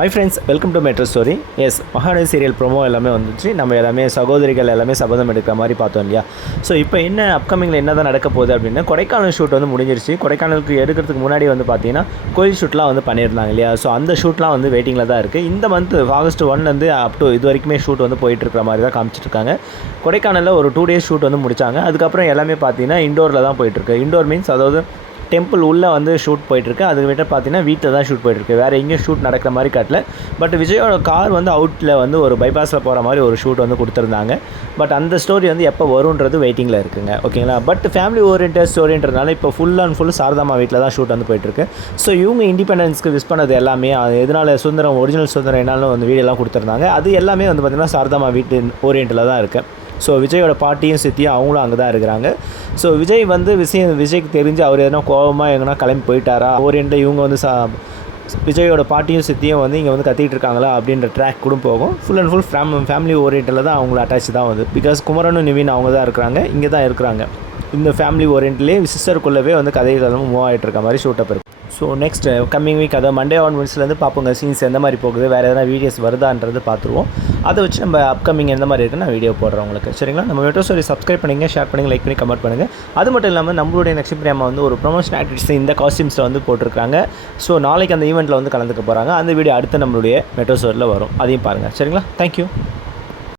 Hi friends welcome to metro story S Mahanadi serial promo எல்லாமே வந்துச்சு. நம்ம எல்லாமே சகோதரிகள் எல்லாமே சபதம் எடுக்கிற மாதிரி பார்த்தோம் இல்லையா? ஸோ இப்போ என்ன அப்கமிங்கில் என்ன தான் நடக்க போகுது அப்படின்னா கொடைக்கானல் ஷூட் வந்து முடிஞ்சிருச்சு. கொடைக்கானலுக்கு எடுக்கிறதுக்கு முன்னாடி வந்து பார்த்தீங்கன்னா கோயில் ஷூட்லாம் வந்து பண்ணியிருந்தாங்க இல்லையா? ஸோ அந்த ஷூட்லாம் வந்து வெயிட்டிங்கில் தான் இருக்குது இந்த மந்த் ஆகஸ்ட் ஒன்லேருந்து அப் டு இது வரைக்குமே ஷூட் வந்து போயிட்டுருக்கிற மாதிரி தான் காமிச்சிட்ருக்காங்க கொடைக்கானலில் ஒரு டூ டேஸ் ஷூட் வந்து முடிச்சாங்க. அதுக்கப்புறம் எல்லாமே பார்த்தீங்கன்னா இண்டோரில் தான் போயிட்டுருக்கு இண்டோர் மீன்ஸ் அதாவது டெம்பிள் உள்ளே வந்து ஷூட் போயிட்டுருக்கு. அது விட்டு பார்த்தீங்கன்னா வீட்டில் தான் ஷூட் போயிட்டுருக்கு. வேறு எங்கேயும் ஷூட் நடக்கிற மாதிரி காட்டல. பட் விஜயோட கார் வந்து அவுட்டில் வந்து ஒரு பைபாஸில் போகிற மாதிரி ஒரு ஷூட் வந்து கொடுத்துருந்தாங்க. பட் அந்த ஸ்டோரி வந்து எப்போ வரும்ன்றது வெயிட்டிங்கில் இருக்குங்க. ஓகேங்களா பட் ஃபேமிலி ஓரியன்ட் ஸ்டோரின்றதுனால இப்போ ஃபுல் அண்ட் ஃபுல் சாரதாமா வீட்டில் தான் ஷூட் வந்து போயிட்டுருக்கு. ஸோ இவங்க இண்டிபெண்டன்ஸ்க்கு விஷ் பண்ணது எல்லாமே அது எதனால சுதந்திரம் ஒரிஜினல் சுதந்திரம் என்னாலும் வந்து வீடியோலாம் கொடுத்துருந்தாங்க. அது எல்லாமே வந்து பார்த்திங்கன்னா சாரதாமா வீட்டு ஓரியன்ட்டில் தான் இருக்குது ஸோ விஜயோட பாட்டியும் சித்தியும் அவங்களும் அங்கே தான் இருக்கிறாங்க. ஸோ விஜய் வந்து விஷயம் விஜய்க்கு தெரிஞ்சு அவர் எதனா கோபமாக எங்கன்னா கிளம்பி போயிட்டாரா? ஓரியன்ட்டு இவங்க வந்து சா விஜயோட பாட்டியும் சித்தியும் வந்து இங்கே வந்து கத்திட்டு இருக்காங்களா? அப்படின்ற ட்ராக் கூட போகும். Full and full fame family ஓரியன்ட்டில் தான் அவங்கள அட்டாச் தான் வந்து. பிகாஸ் குமரனும் நிவின் அவங்க தான் இருக்கிறாங்க. இங்கே தான் இருக்கிறாங்க. இந்த ஃபேமிலி ஓரியன்ட்லேயே சிஸ்டருக்குள்ளவே வந்து கதைகளும் மூவ் ஆகிட்டு இருக்க மாதிரி ஷூட்டப் இருக்குது ஸோ நெக்ஸ்ட் கம்மிங் வீக் அதாவது மண்டே ஆன்வர்ட்ஸ்லேருந்து பார்ப்போங்க. சீன்ஸ் எந்த மாதிரி போகுது வேறு எதனா வீடியோஸ் வருதான்றது பார்த்துருவோம். அதை வச்சு நம்ம அப்கமிங் எந்த மாதிரி இருக்குன்னு நான் வீடியோ போடுறேன் உங்களுக்கு. சரிங்களா? நம்ம மெட்ரோ ஸ்டோரி சப்ஸ்கிரைப் பண்ணுங்க ஷேர் பண்ணுங்க லைக் பண்ணி கமெண்ட் பண்ணுங்கள் அது மட்டும் இல்லாமல் நம்மளுடைய நெக்ஸ்ட் பிரேமா வந்து ஒரு ப்ரொமோஷன் ஆக்டிவிட்டிஸ் இந்த காஸ்டியூம்ஸில் வந்து போட்டிருக்காங்க. ஸோ நாளைக்கு அந்த ஈவெண்ட்டில் வந்து கலந்துக்க போகிறாங்க அந்த வீடியோ அடுத்து நம்மளுடைய மெட்ரோ ஸ்டோரியில் வரும். அதையும் பாருங்கள் சரிங்களா? தேங்க்யூ